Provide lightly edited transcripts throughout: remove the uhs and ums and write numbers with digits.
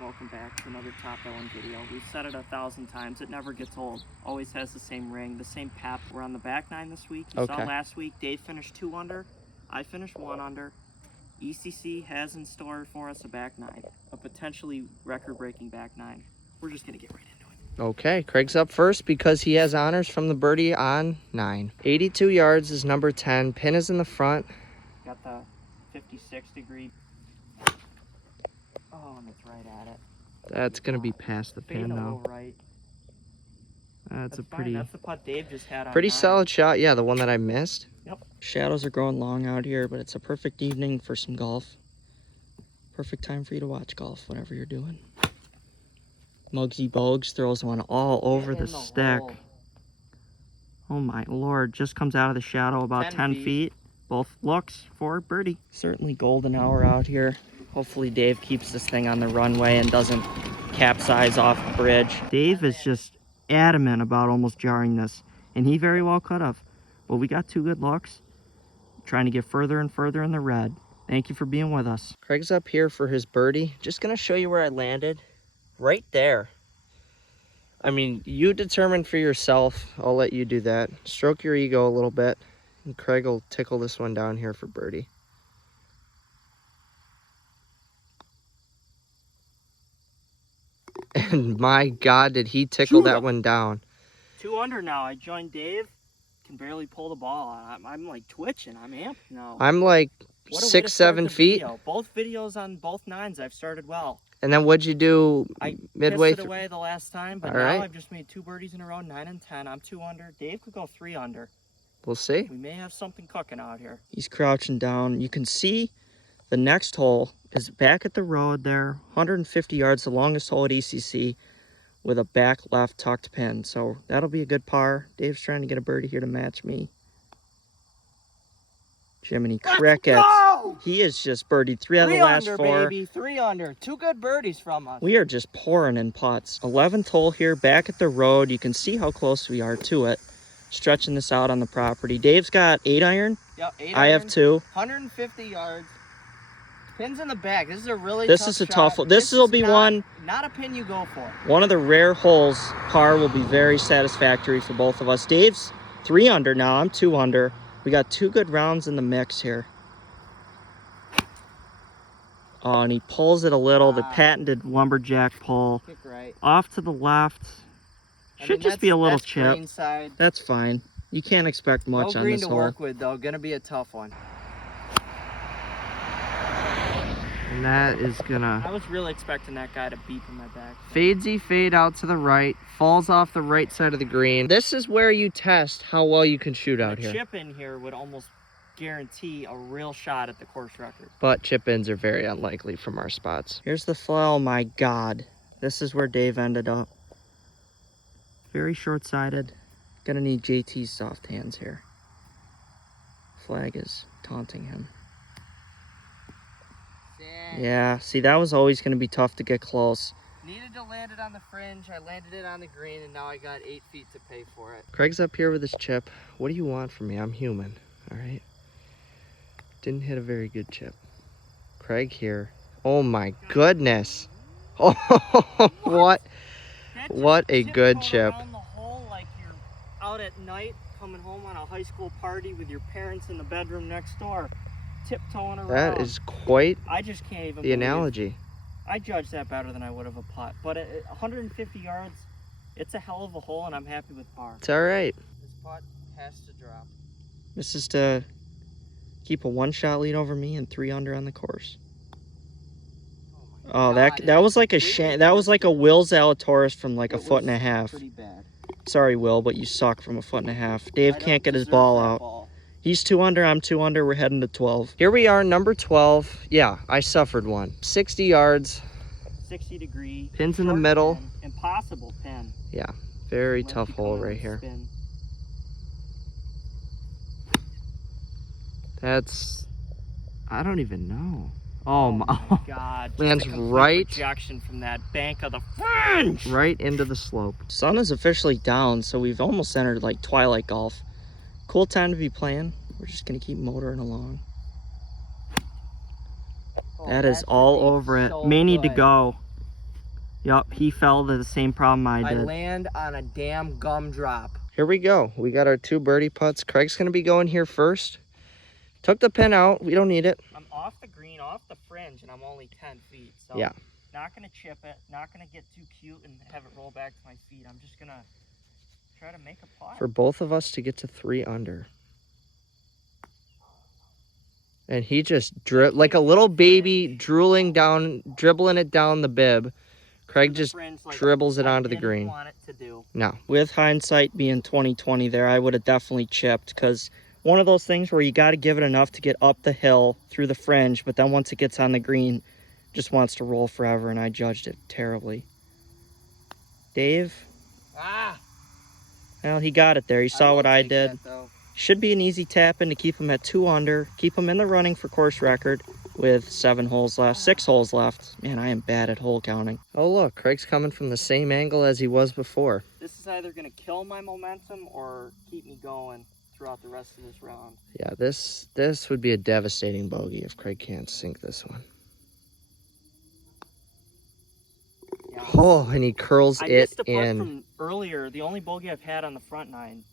Welcome back to another Top Ellen video. We've said it 1,000 times, it never gets old. Always has the same ring, the same pep. We're on the back nine this week. You saw last week, Dave finished 2 under, I finished 1 under. ECC has in store for us a back nine, a potentially record-breaking back nine. We're just gonna get right into it. Okay, Craig's up first because he has honors from the birdie on 9. 82 yards is number 10. Pin is in the front. Got the 56 degree. Oh, and it's right at it. That's gonna be past the pin now. Right. That's a fine. pretty, That's the putt Dave just had on pretty 9. solid shot. Yeah, the one that I missed. Yep. Shadows are growing long out here, but it's a perfect evening for some golf. Perfect time for you to watch golf, whatever you're doing. Muggsy Bogues throws one all over the stick. hole. Oh my lord, just comes out of the shadow about 10 feet. Both looks for birdie. Certainly golden hour out here. Hopefully Dave keeps this thing on the runway and doesn't capsize off the bridge. Dave is just adamant about almost jarring this, and he very well could have. But we got 2 good looks. Trying to get further and further in the red. Thank you for being with us. Craig's up here for his birdie. Just gonna show you where I landed. Right there. I mean, you determine for yourself. I'll let you do that. Stroke your ego a little bit, and Craig will tickle this one down here for birdie. And my God, did he tickle that one down. 2 under now. I joined Dave. Can barely pull the ball. I'm like twitching. I'm amped now. I'm like What a way 6, to start 7 the feet. video. Both videos on both nines, I've started well. And then what'd you do I midway pissed it through? away the last time, but All now right. I've just made 2 birdies in a row, 9 and 10. I'm 2 under. Dave could go 3 under. We'll see. We may have something cooking out here. He's crouching down. You can see the next hole is back at the road there. 150 yards, the longest hole at ECC, with a back left tucked pin. So that'll be a good par. Dave's trying to get a birdie here to match me. Jiminy crickets. Go! He is just birdied 3 out of the 3 last under, 4. baby. 3 under. 2 good birdies from us. We are just pouring in putts. 11th hole here, back at the road. You can see how close we are to it. Stretching this out on the property. Dave's got 8 iron. Yep, 8 I have iron, 2. 150 yards. Pins in the back. This is a really This tough is a shot. tough one. This will be not a pin you go for. one of the rare holes. Par will be very satisfactory for both of us. Dave's 3 under now. I'm 2 under. We got 2 good rounds in the mix here. Oh, and he pulls it a little. The patented lumberjack pull. Kick right. Off to the left. Should just be a little chip. Green side. That's fine. You can't expect much No on green this to hole. work with though. Gonna be a tough one. And that is gonna I was really expecting that guy to beep in my back. fadesy fade out to the right, falls off the right side of the green. This is where you test how well you can shoot out A here. chip in here would almost guarantee a real shot at the course record. But chip ins are very unlikely from our spots. Here's the flail. My God. This is where Dave ended up. Very short-sighted. Gonna need JT's soft hands here. Flag is taunting him. Yeah, see, that was always gonna be tough to get close. Needed to land it on the fringe. I landed it on the green, and now I got 8 feet to pay for it. Craig's up here with his chip. What do you want from me? I'm human, all right? Didn't hit a very good chip. Craig here. Oh my goodness. Oh, what a good chip. Around the hole like you're out at night, coming home on a high school party with your parents in the bedroom next door, tiptoeing around. That is quite I just can't even the believe analogy. I judged that better than I would have a putt. But at 150 yards, it's a hell of a hole, and I'm happy with par. It's all right. This putt has to drop. This is to keep a 1-shot lead over me and 3 under on the course. Oh, that was like a that was like a Will Zalatoris from like a 1.5 feet. Pretty bad. Sorry, Will, but you suck from a 1.5 feet. Dave can't get his ball out. He's 2 under, I'm 2 under, we're heading to 12. Here we are, number 12. Yeah, I suffered one. 60 yards. 60 degree. Pins in the short middle. Pin, impossible pin. Yeah, very Might tough be hole coming right with here. spin. That's, I don't even know. Oh my God. just Lands a complete right- projection from that bank of the fringe. right into the slope. Sun is officially down, so we've almost entered like Twilight golf. Cool time to be playing. We're just gonna keep motoring along. Oh, That is should all be over it. so May need to good. go. Yup, he fell to the same problem I I did. land on a damn gumdrop. Here we go. We got our 2 birdie putts. Craig's going to be going here first. Took the pin out. We don't need it. I'm off the green, off the fringe, and I'm only 10 feet. So yeah. Not going to chip it. Not going to get too cute and have it roll back to my feet. I'm just going to try to make a putt. For both of us to get to 3 under. And he just like a little baby dribbling it down the bib. Craig just dribbles it onto the green. Want it to do. No. With hindsight being 20/20 there, I would have definitely chipped, because one of those things where you got to give it enough to get up the hill through the fringe, but then once it gets on the green, just wants to roll forever, and I judged it terribly. Dave? Well, he got it there. He saw what I did. Should be an easy tap in to keep him at 2 under, keep him in the running for course record with 7 holes left, 6 holes left. Man, I am bad at hole counting. Oh, look, Craig's coming from the same angle as he was before. This is either going to kill my momentum or keep me going throughout the rest of this round. Yeah, this would be a devastating bogey if Craig can't sink this one. Yeah. Oh, and he curls I it missed the putt in. From earlier, the only bogey I've had on the front 9.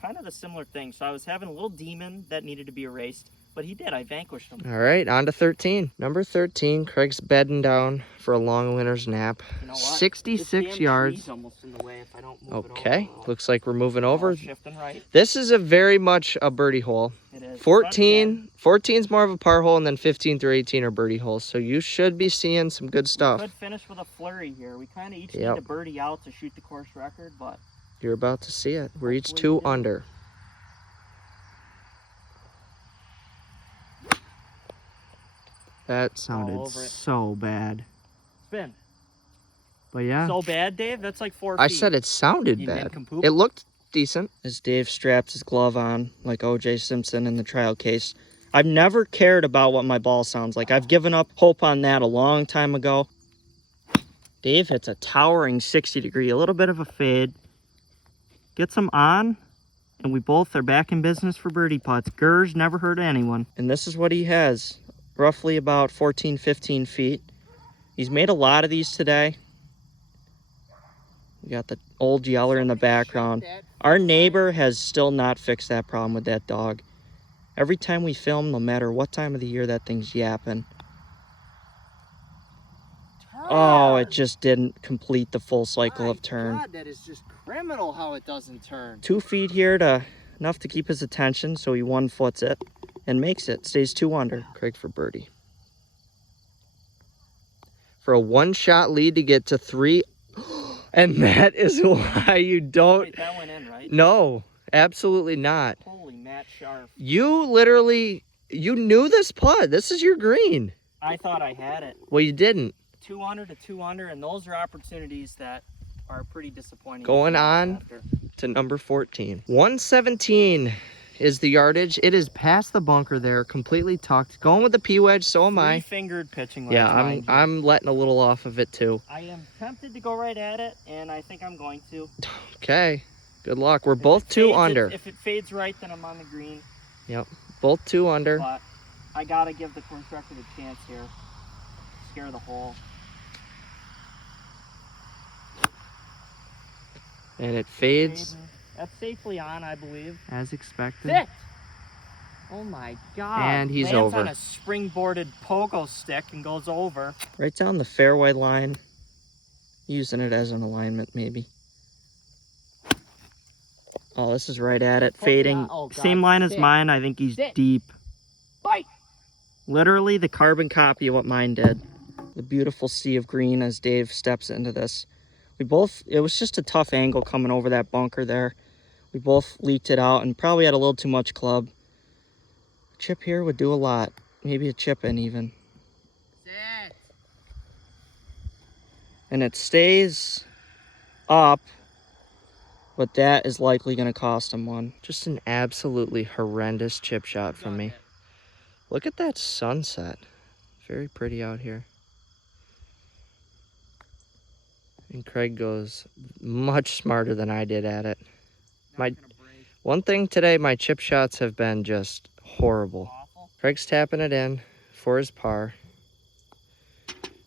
Kind of the similar thing. So I was having a little demon that needed to be erased, but he did. I vanquished him. All right, on to 13. Number 13, Craig's bedding down for a long winter's nap. You know what? 66 yards. Tree's almost in the way if I don't move okay, it over. Looks like we're moving over. Shifting right. This is a very much a birdie hole. It is. 14's more of a par hole, and then 15 through 18 are birdie holes. So you should be seeing some good stuff. We could finish with a flurry here. We kind of each need a birdie out to shoot the course record, but you're about to see it. We're each 2 under. That sounded so bad. Spin. But yeah. So bad, Dave? That's like 4 feet. I said it sounded bad. It looked decent. As Dave strapped his glove on, like O.J. Simpson in the trial case, I've never cared about what my ball sounds like. I've given up hope on that a long time ago. Dave hits a towering 60 degree, a little bit of a fade. Gets him on, and we both are back in business for birdie putts. Gers never hurt anyone. And this is what he has. Roughly about 14, 15 feet. He's made a lot of these today. We got the old yeller in the background. Our neighbor has still not fixed that problem with that dog. Every time we film, no matter what time of the year, that thing's yapping. Oh, it just didn't complete the full cycle of turn. God, that is just criminal how it doesn't turn. 2 feet here, enough to keep his attention, so he 1-foots it and makes it. Stays 2 under. Craig for birdie. For a 1-shot lead to get to 3. And that is why you don't... Wait, that went in, right? No, absolutely not. Holy Matt Sharp. You knew this putt. This is your green. I thought I had it. Well, you didn't. 2 under to 2 under, and those are opportunities that are pretty disappointing. Going on to number 14. 117 is the yardage. It is past the bunker there, completely tucked. Going with the P-wedge, so am I. 3-fingered pitching wedge. Yeah, I'm letting a little off of it too. I am tempted to go right at it, and I think I'm going to. Okay, good luck. We're both 2 under. If it fades right, then I'm on the green. Yep, both 2 under. But I gotta give the course record a chance here. Scare the hole. And it fades. That's safely on, I believe. As expected. Sit! Oh my God. And he's Lands over. on a springboarded pogo stick and goes over. Right down the fairway line. Using it as an alignment, maybe. Oh, this is right at it. Fading. Oh, God. Same line as mine. I think he's deep. Bite! Literally the carbon copy of what mine did. The beautiful sea of green as Dave steps into this. It was just a tough angle coming over that bunker there. We both leaked it out and probably had a little too much club. A chip here would do a lot. Maybe a chip in even. Sit. And it stays up, but that is likely going to cost him one. Just an absolutely horrendous chip shot from me. Look at that sunset. Very pretty out here. And Craig goes much smarter than I did at it. One thing today, my chip shots have been just horrible. Craig's tapping it in for his par.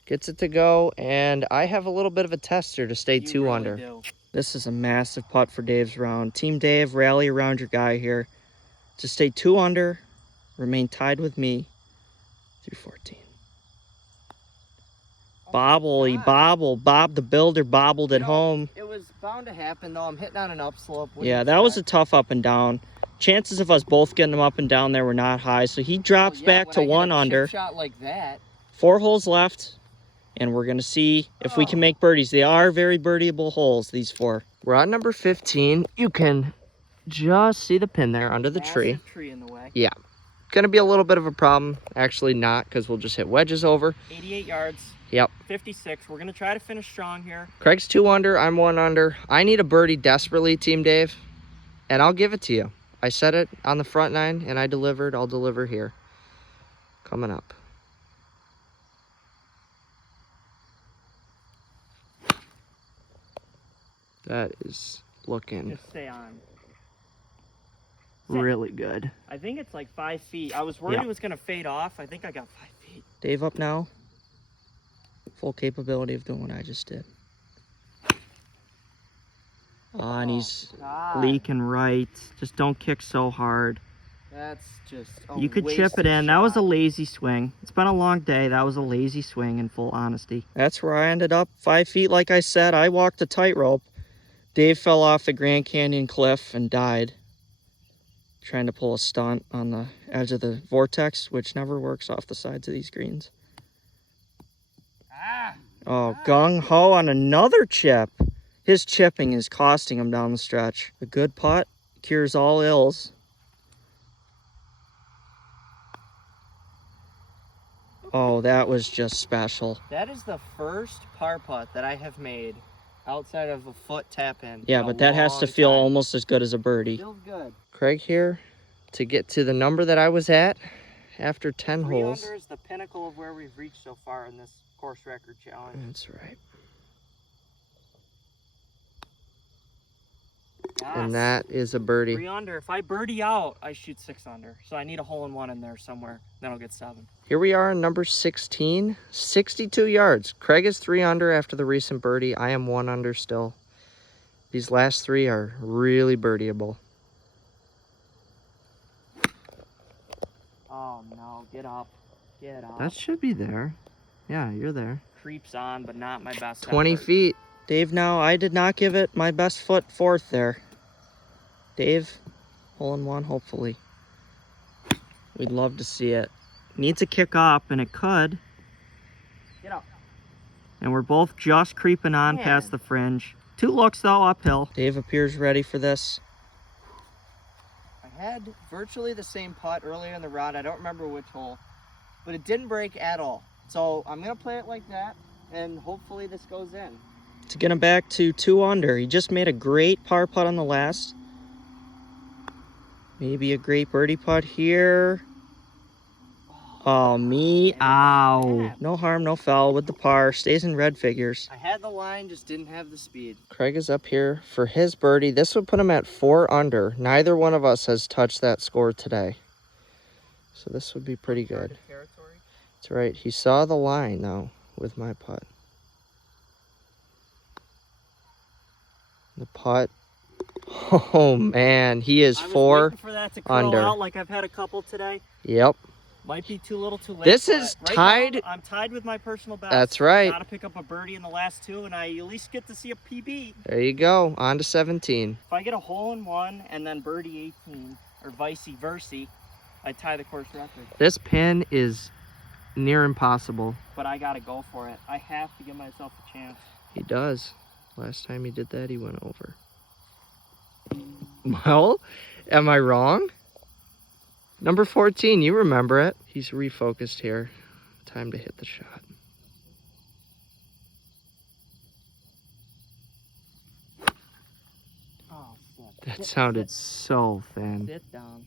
Gets it to go, and I have a little bit of a tester to stay You 2 really under. do. This is a massive putt for Dave's round. Team Dave, rally around your guy here to stay 2 under, remain tied with me through 14. Bobble, he bobbled. Bob the Builder bobbled it home. It was bound to happen, though. I'm hitting on an upslope. Yeah, that was a tough up and down. Chances of us both getting them up and down there were not high, so he drops back to 1 under. Shot like that. 4 holes left, and we're going to see if we can make birdies. They are very birdieable holes, these 4. We're on number 15. You can just see the pin there under the tree. Tree in the way. Yeah. Gonna be a little bit of a problem. Actually not, because we'll just hit wedges over. 88 yards. Yep. 56. We're going to try to finish strong here. Craig's 2 under. I'm 1 under. I need a birdie desperately, Team Dave, and I'll give it to you. I said it on the front 9, and I delivered. I'll deliver here. Coming up. That is looking Just stay on. Really good. I think it's like 5 feet. I was worried Yeah. it was going to fade off. I think I got 5 feet. Dave up now. Full capability of doing what I just did. And he's leaking right. Just don't kick so hard. That's just You could chip it in. That was a lazy swing. It's been a long day. That was a lazy swing, in full honesty. That's where I ended up. 5 feet, like I said. I walked a tightrope. Dave fell off the Grand Canyon cliff and died trying to pull a stunt on the edge of the vortex, which never works off the sides of these greens. Oh, gung-ho on another chip. His chipping is costing him down the stretch. A good putt cures all ills. Oh, that was just special. That is the first par putt that I have made outside of a foot tap in. Yeah, but that has to feel almost as good as a birdie. Feels good. Craig here to get to the number that I was at after 10 3 holes. under is the pinnacle of where we've reached so far in this course record challenge. That's right. Yes. And that is a birdie. 3 under. If I birdie out, I shoot 6 under. So I need a hole in one in there somewhere. Then I'll get 7. Here we are on number 16, 62 yards. Craig is 3 under after the recent birdie. I am 1 under still. These last 3 are really birdieable. Oh no, get up. Get up. That should be there. Yeah, you're there. Creeps on, but not my best 20 effort. feet. Dave, now I did not give it my best foot 4th there. Dave, hole in one, hopefully. We'd love to see it. Needs a kick up, and it could. Get up. And we're both just creeping on Man. past the fringe. 2 looks, though, uphill. Dave appears ready for this. I had virtually the same putt earlier in the round. I don't remember which hole, but it didn't break at all. So I'm going to play it like that, and hopefully this goes in. To get him back to 2 under. He just made a great par putt on the last. Maybe a great birdie putt here. Oh, me. Ow. No harm, no foul with the par. Stays in red figures. I had the line, just didn't have the speed. Craig is up here for his birdie. This would put him at 4 under. Neither one of us has touched that score today. So this would be pretty good. That's right. He saw the line, though, with my putt. The putt. Oh, man. He is I was 4 waiting for that to curl under. out like I've had a couple today. Yep. Might be too little too late. This but is right tied. now, I'm tied with my personal best. That's right. Got to pick up a birdie in the last 2, and I at least get to see a PB. There you go. On to 17. If I get a hole in one and then birdie 18, or vice versa, I tie the course record. This pin is near impossible. But I got to go for it. I have to give myself a chance. He does. Last time he did that, he went over. Well, am I wrong? Number 14, you remember it. He's refocused here. Time to hit the shot. Oh, shit. That sounded so thin. Sit down.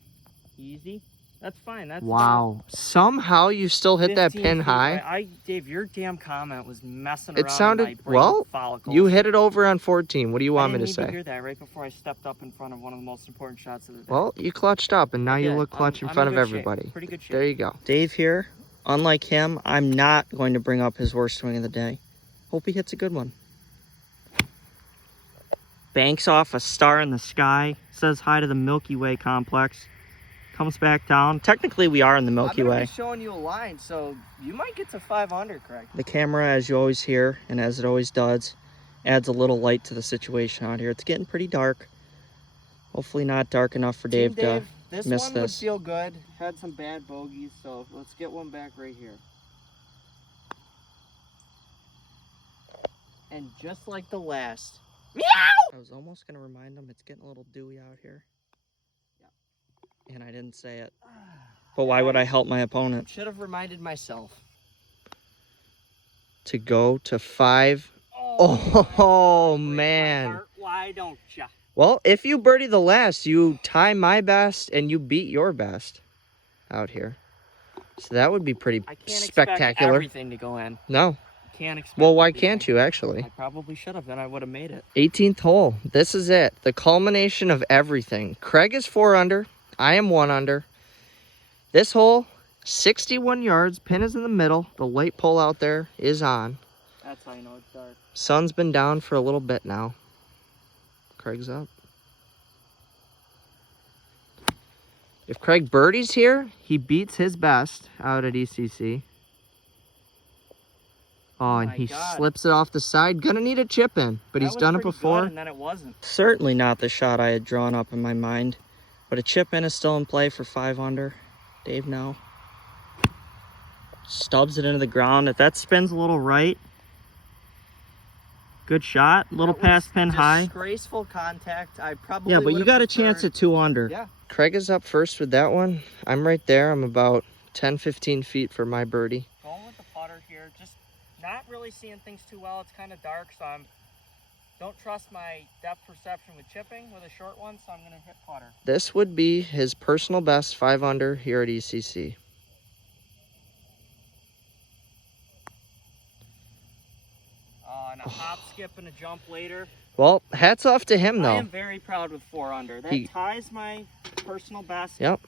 Easy. That's fine. That's Wow. Somehow you still hit that 15 pin feet high. away. Dave, your damn comment was messing It around sounded- in my brain well, follicles. You hit it over on 14. What do you want me to I didn't need say? hear that right before I stepped up in front of one of the most important shots of the day. Well, you clutched up, and now you Yeah, look clutch in I'm front of good shape. everybody. Pretty good shape. There you go. Dave here Unlike him, I'm not going to bring up his worst swing of the day. Hope he hits a good one. Banks off a star in the sky. Says hi to the Milky Way complex. Comes back down. Technically, we are in the Milky Way. I'm showing you a line, so you might get to 5 under, Craig. The camera, as you always hear, and as it always does, adds a little light to the situation out here. It's getting pretty dark. Hopefully not dark enough for Dave to this miss one this. would feel good. Had some bad bogeys, so let's get one back right here. And just like the last. Meow! I was almost going to remind him it's getting a little dewy out here. Yeah. And I didn't say it. But why would I help my opponent? Should have reminded myself. To go to 5. Oh man. Why don't ya? Well, if you birdie the last, you tie my best and you beat your best out here. So that would be pretty I can't spectacular. expect everything to go in. No. Can't expect Well, why everything. can't you actually? I probably should have, then I would have made it. 18th hole. This is it. The culmination of everything. Craig is 4 under. I am 1 under. This hole, 61 yards. Pin is in the middle. The light pole out there is on. That's how you know it's dark. Sun's been down for a little bit now. Craig's up. If Craig birdies here, he beats his best out at ECC. Oh, and my he God. slips it off the side. Gonna need a chip in, but he's done it before. And then it wasn't. Certainly not the shot I had drawn up in my mind, but a chip in is still in play for 5 under. Dave now stubs it into the ground. If that spins a little right, good shot. Little past pin high. Disgraceful contact. I probably Yeah, but you would've got a preferred- chance at 2 under. Yeah. Craig is up first with that one. I'm right there. I'm about 10-15 feet for my birdie. Going with the putter here, just not really seeing things too well. It's kind of dark, so don't trust my depth perception with chipping with a short one, so I'm going to hit putter. This would be his personal best 5 under here at ECC. And a hop, skip, and a jump later. Well, hats off to him, I though. am very proud with 4 under. That ties my personal best. Yep.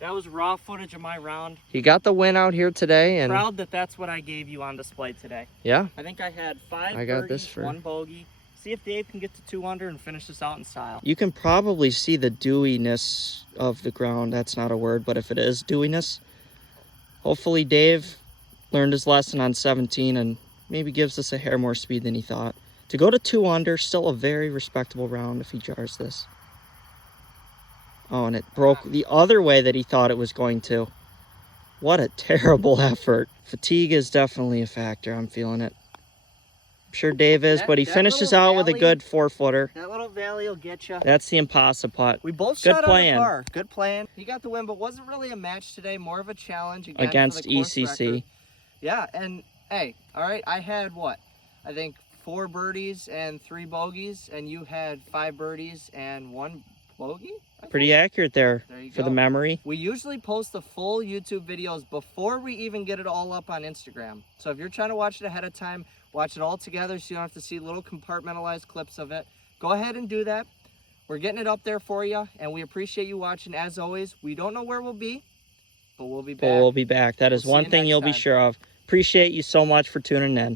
That was raw footage of my round. He got the win out here today, and Proud that that's what I gave you on display today. yeah, I think I had 5 I got birdies, this for 1 bogey. See if Dave can get to 2 under and finish this out in style. you can probably see the dewiness of the ground. That's not a word, but if it is dewiness, hopefully Dave learned his lesson on 17 and maybe gives us a hair more speed than he thought. To go to 2 under, still a very respectable round if he jars this. Oh, and it broke the other way that he thought it was going to. What a terrible effort. Fatigue is definitely a factor. I'm feeling it. I'm sure Dave is, but he that finishes little out with a valley- good 4-footer. That little valley will get you. That's the impossible putt. We both Good shot plan. on the par. Good plan. He got the win, but wasn't really a match today. More of a challenge again Against for the course ECC. record. Yeah, and hey, all right, I had what? I think 4 birdies and 3 bogeys, and you had 5 birdies and 1 bogey? I Pretty think? accurate there There you for go. the memory. We usually post the full YouTube videos before we even get it all up on Instagram. So if you're trying to watch it ahead of time, watch it all together so you don't have to see little compartmentalized clips of it. Go ahead and do that. We're getting it up there for you, and we appreciate you watching. As always, we don't know where we'll be, but we'll be back. But we'll be back. That is We'll see one you thing next you'll be time. sure of. Appreciate you so much for tuning in.